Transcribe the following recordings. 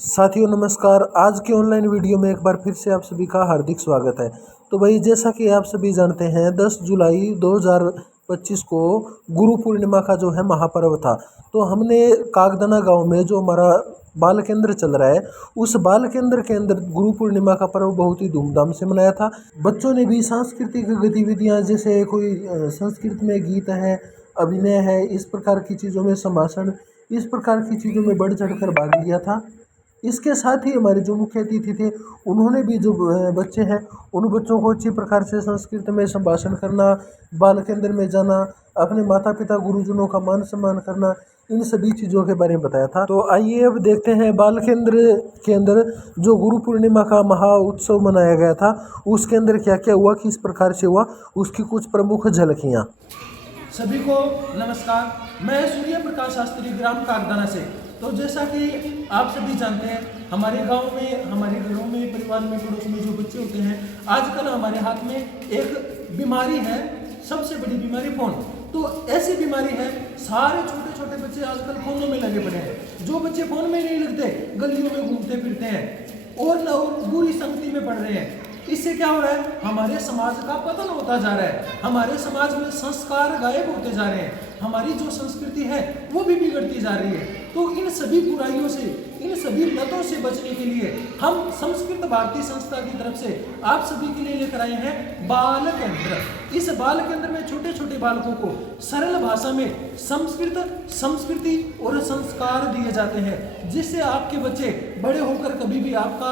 साथियों नमस्कार। आज की ऑनलाइन वीडियो में एक बार फिर से आप सभी का हार्दिक स्वागत है। तो भाई जैसा कि आप सभी जानते हैं 10 जुलाई 2025 को गुरु पूर्णिमा का जो है महापर्व था। तो हमने कागदना गांव में जो हमारा बाल केंद्र चल रहा है उस बाल केंद्र के अंदर गुरु पूर्णिमा का पर्व बहुत ही धूमधाम से मनाया था। बच्चों ने भी सांस्कृतिक गतिविधियां जैसे कोई संस्कृत में गीत है, अभिनय है, इस प्रकार की चीज़ों में संभाषण, इस प्रकार की चीज़ों में बढ़ चढ़कर भाग लिया था। इसके साथ ही हमारे जो मुख्य अतिथि थे उन्होंने भी जो बच्चे हैं उन बच्चों को अच्छी प्रकार से संस्कृत में संभाषण करना, बाल केंद्र में जाना, अपने माता पिता गुरुजनों का मान सम्मान करना, इन सभी चीज़ों के बारे में बताया था। तो आइए अब देखते हैं बाल केंद्र के अंदर जो गुरु पूर्णिमा का महा उत्सव मनाया गया था उसके अंदर क्या क्या हुआ, किस प्रकार से हुआ, उसकी कुछ प्रमुख झलकियाँ। सभी को नमस्कार। मैं सूर्य प्रकाश शास्त्री ग्राम कागदाना से। तो जैसा कि आप सभी जानते हैं हमारे गांव में, हमारे घरों में, परिवार में, पड़ोस में जो बच्चे होते हैं आजकल हमारे हाथ में एक बीमारी है, सबसे बड़ी बीमारी फोन। तो ऐसी बीमारी है, सारे छोटे छोटे बच्चे आजकल फोनों में लगे पड़े हैं। जो बच्चे फोन में नहीं लगते गलियों में घूमते फिरते हैं और न बुरी संगति में पड़ रहे हैं। इससे क्या हो रहा है, हमारे समाज का पतन होता जा रहा है, हमारे समाज में संस्कार गायब होते जा रहे हैं, हमारी जो संस्कृति है वो भी बिगड़ती जा रही है। तो इन सभी बुराइयों से, इन सभी लतों से बचने के लिए हम संस्कृत भारती संस्था की तरफ से आप सभी के लिए लेकर आए हैं बाल केंद्र। इस बाल केंद्र में छोटे छोटे बालकों को सरल भाषा में संस्कृत, संस्कृति और संस्कार दिए जाते हैं, जिससे आपके बच्चे बड़े होकर कभी भी आपका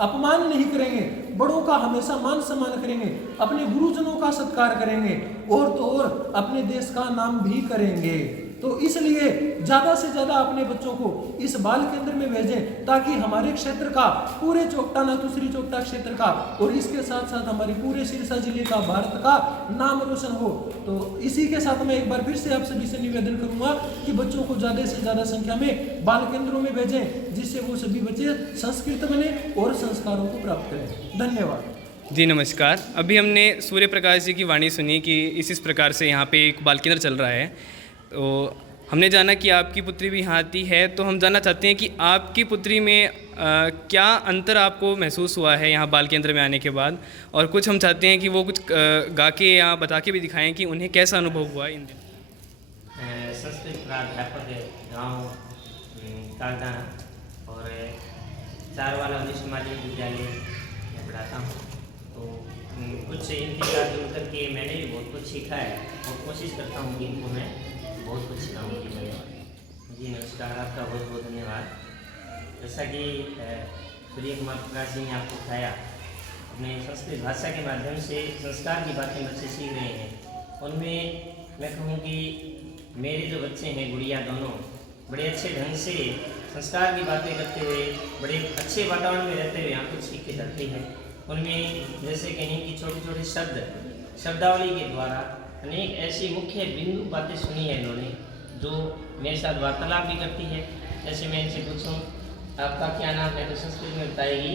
अपमान नहीं करेंगे, बड़ों का हमेशा मान सम्मान करेंगे, अपने गुरुजनों का सत्कार करेंगे और तो और अपने देश का नाम भी करेंगे। तो इसलिए ज़्यादा से ज़्यादा अपने बच्चों को इस बाल केंद्र में भेजें ताकि हमारे क्षेत्र का, पूरे चोपटा नाथुश्री चोपटा क्षेत्र का और इसके साथ साथ हमारे पूरे सिरसा जिले का, भारत का नाम रोशन हो। तो इसी के साथ मैं एक बार फिर से आप सभी से निवेदन करूंगा कि बच्चों को ज़्यादा से ज़्यादा संख्या में बाल केंद्रों में भेजें, जिससे वो सभी बच्चे संस्कृत बने और संस्कारों को प्राप्त करें। धन्यवाद जी नमस्कार। अभी हमने सूर्य प्रकाश जी की वाणी सुनी कि इस प्रकार से यहाँ पे एक बाल केंद्र चल रहा है। तो हमने जाना कि आपकी पुत्री भी यहाँ आती है, तो हम जानना चाहते हैं कि आपकी पुत्री में क्या अंतर आपको महसूस हुआ है यहाँ बाल केंद्र में आने के बाद, और कुछ हम चाहते हैं कि वो कुछ गा के या बता के भी दिखाएं कि उन्हें कैसा अनुभव हुआ इन दिन। संस्कृत प्राध्यापक गाँव कागदाना और चारवाला उन्नीस माध्यमिक विद्यालय में पढ़ाता हूँ। तो कुछ इनके साथ जुड़ के मैंने भी बहुत कुछ सीखा है और कोशिश करता हूँ कि इनको मैं बहुत कुछ सिखाऊँ। जी नमस्कार, आपका बहुत बहुत धन्यवाद। जैसा कि सूर्य कुमार प्रकाश जी ने आपको बताया, अपने संस्कृत भाषा के माध्यम से संस्कार की बातें बच्चे सीख रहे हैं। उनमें मैं कहूँ कि मेरे जो बच्चे हैं, गुड़िया दोनों, बड़े अच्छे ढंग से संस्कार की बातें करते हुए, बड़े अच्छे वातावरण में रहते हुए यहाँ कुछ सीख के चलते हैं। उनमें जैसे कहें कि छोटे छोटे शब्दावली के द्वारा अनेक ऐसी मुख्य बिंदु बातें सुनी है इन्होंने, जो मेरे साथ वार्तालाप भी करती है। जैसे मैं इनसे पूछूं आपका क्या नाम है, तो संस्कृत में बताएगी।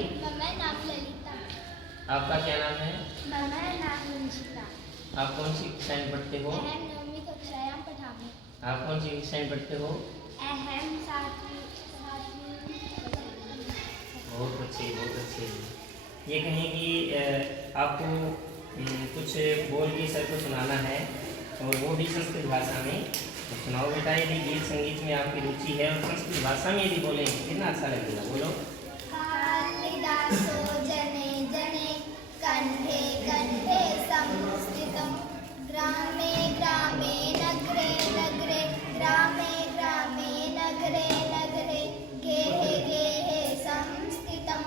आपका क्या नाम है? आप कौन सी कक्षा में पढ़ते हो? आप कौन सी कक्षा में पढ़ते हो? बहुत अच्छे, बहुत अच्छे। ये कहें कि आपको कुछ बोल के सर को सुनाना है और वो भी संस्कृत भाषा में। तो सुनाओ बेटा, यदि गीत संगीत में आपकी रुचि है और संस्कृत भाषा में यदि बोलें कितना अच्छा लगेगा, बोलो। कालिदासो जने जने कंठे कंठे संस्कृतम, ग्रामे ग्रामे नगरे नगरे, ग्रामे ग्रामे नगरे नगरे, गेहे गेहे संस्कृतम।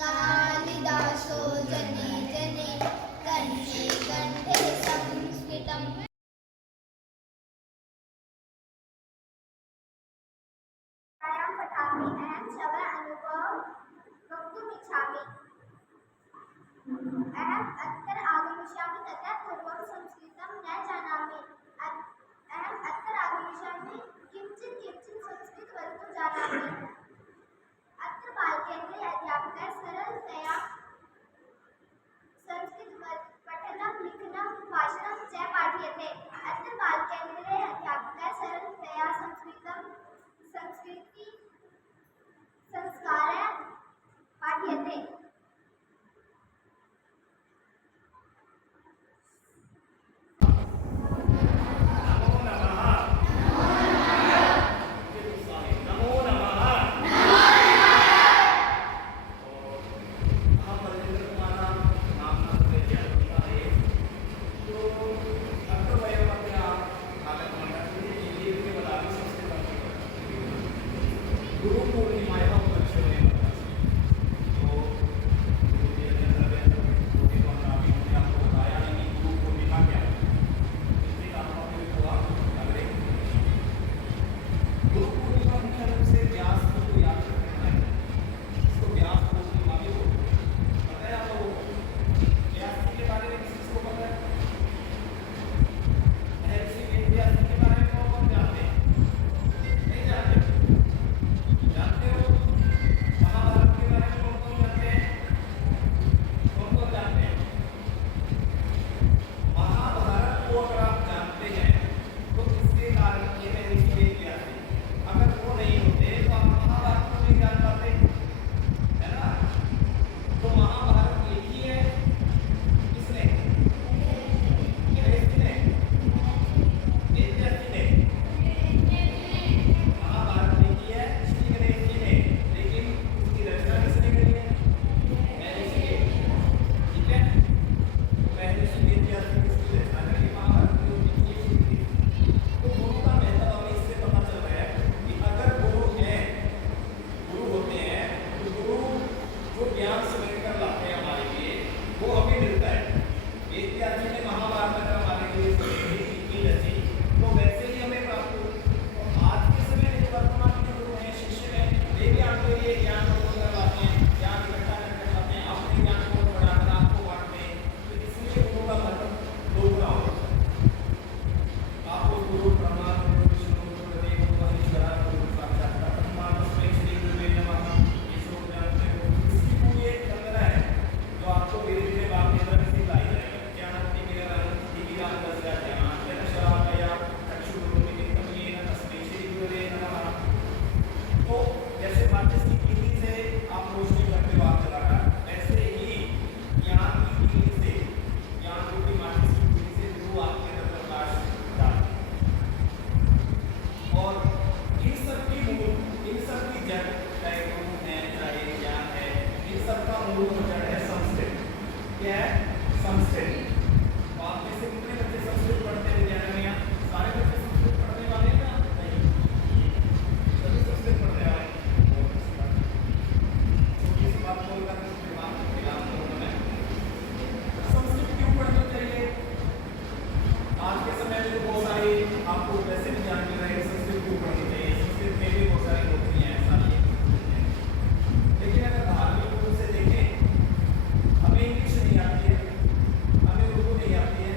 कालिदासो जने जने कंठे कंठे संस्कृतम। पठामि अहं श्रवण अनुभव वक्तुमिच्छामि। अहम् अत्र आगमिष्यामि ततः पूर्वं संस्कृतं न जानामि। अहम् अत्र आगमिष्यामि किञ्चित् किञ्चित् संस्कृतं वक्तुं जानामि। अत्र बालकेन्द्रे अध्यापकः सरलतया संस्कृत पठनं लिखनं भाषणं च पाठयते। अत्र बालकेन्द्रे अध्यापकः सरलतया संस्कृति संस्कार मूल सब्जेक्ट है संस्कृत। क्या है? संस्कृत। तो आप में से कितने बच्चे संस्कृत पढ़ते हैं विद्यालय में? यहाँ सारे बच्चे संस्कृत पढ़ने वाले हैं या नहीं? सभी संस्कृत पढ़ने वाले हैं। तो इस बात को लेकर संस्कृत क्यों पढ़नी चाहिए? आज के समय में तो बहुत सारे आपको वैसे भी जान मिल रहे हैं संस्कृत क्यों पढ़नी चाहिए। संस्कृत में भी बहुत सारी नौकरियां हैं, ऐसा नहीं है। लेकिन अगर धार्मिक रूप से देखें, हमें इंग्लिश नहीं आती है, हमें उर्दू नहीं आती है,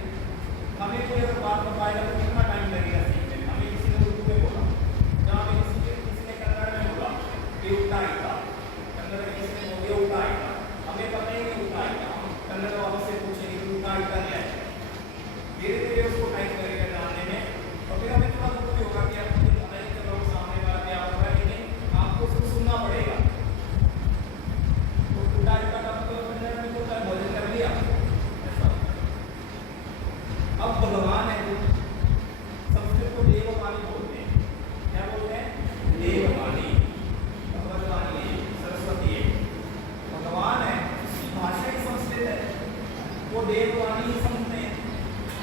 हमें कोई अगर बात बताएगा तो कितना टाइम लगेगा सीखने में। हमें किसी ने उर्दू में बोला, जहाँ हमें किसी ने कन्नड़ में बोला ये उल्टा आएगा, कन्नड़ में किसी ने बोल दिया उल्टा आएगा, हमें पता ही नहीं उल्टा आएगा। हम कन्नड़ वालों से पूछेंगे उल्टा आएगा क्या है, धीरे धीरे उसको टाइप करेगा जानने में, और फिर हमें थोड़ा दुख भी होगा कि आपको पता ही चलो सामने वाला क्या हो रहा है, लेकिन आपको उसको सुनना पड़ेगा। तो उल्टा आएगा का मतलब कन्नड़ में तो भोजन कर लिया ऐसा। अब भगवान है जो संस्कृत को देववाणी बोलते हैं। क्या बोलते हैं? देववाणी, भगवतवाणी, सरस्वती है, भगवान है, उसकी भाषा ही संस्कृत है, वो देववाणी ही समझते हैं।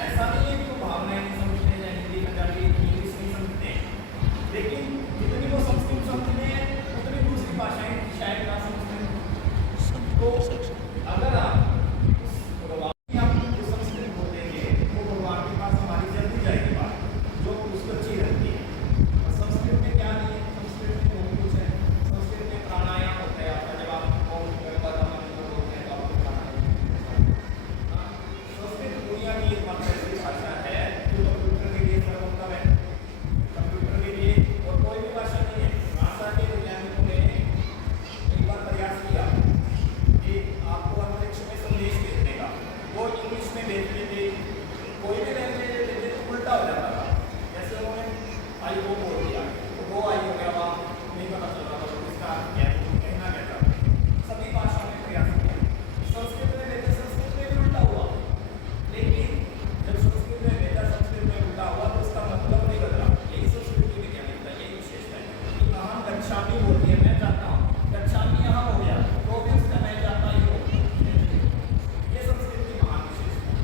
ऐसा नहीं है कि वो भावनाएं नहीं समझते हैं या हिंदी पंजाबी इंग्लिश नहीं समझते हैं, लेकिन जितनी वो संस्कृत समझते हैं उतनी दूसरी भाषाएं शायद ना समझते हैं। तो अगर आप उस भगवान की आप जो संस्कृत बोलेंगे वो भगवान के पास हमारी जल्दी जाएगी बात, जो उसको अच्छी रहती है। और संस्कृत में क्या नहीं है? संस्कृत में बहुत कुछ है। संस्कृत में प्राणायाम होता है आपका, जब आप ओम बोलते हैं तो आपको प्राणायाम। संस्कृत दुनिया की एकमात्र ऐसी भाषा है जो कंप्यूटर के लिए सर्वोत्तम है, कंप्यूटर के लिए और कोई भी भाषा नहीं है। नासा के वैज्ञानिकों ने एक बार प्रयास किया कि आपको अंतरिक्ष में संदेश भेजने का, वो इंग्लिश में भेजते थे, कोई भी लैंग्वेज भेजते तो उल्टा हो जाता था। जैसे उन्होंने आई वो बोल दिया तो वो आई हो गया, वहाँ नहीं पता चल रहा था इसका क्या कहना क्या था। सभी भाषाओं में प्रयास किया, संस्कृत में भेजा, संस्कृत में भी उल्टा हुआ। लेकिन जब संस्कृत में भेजा, संस्कृत में उल्टा हुआ तो उसका मतलब नहीं बदला। यही संस्कृत की वैज्ञानिकता, यही विशेषता है कि अहम गच्छामि बोलती है, मैं जाता हूँ, गच्छामि यहाँ हो गया तो भी उसका मैं जाता ही हूँ। ये संस्कृत की महान विशेषता है।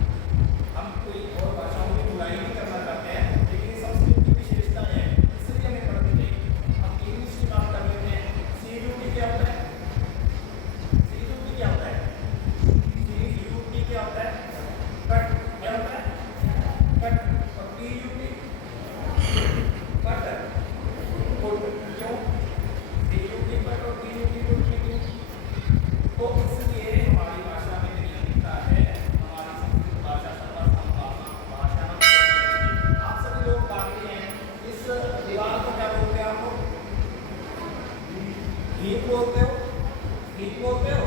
हम कोई और भाषाओं की बुराई नहीं करना चाहते हैं, लेकिन ये संस्कृत की विशेषता है, इसलिए हमें पढ़नी चाहिए। हम इंग्लिश की बात कर लेते हैं। CUT क्या होता है? CUT क्या होता है? CUT क्या होता है? कट। क्या होता है? कट। और PUT कट, पुट। क्यों? CUT कट और PUT पुट में क्यों? तो इसलिए हमारी भाषा में नहीं लिखता है, हमारी संस्कृत भाषा सर्वसम्म भाषा। आप सभी लोग बाकी हैं, इस दीवार को क्या बोलते हैं? आपको गीत बोलते हो? गीत बोलते हो?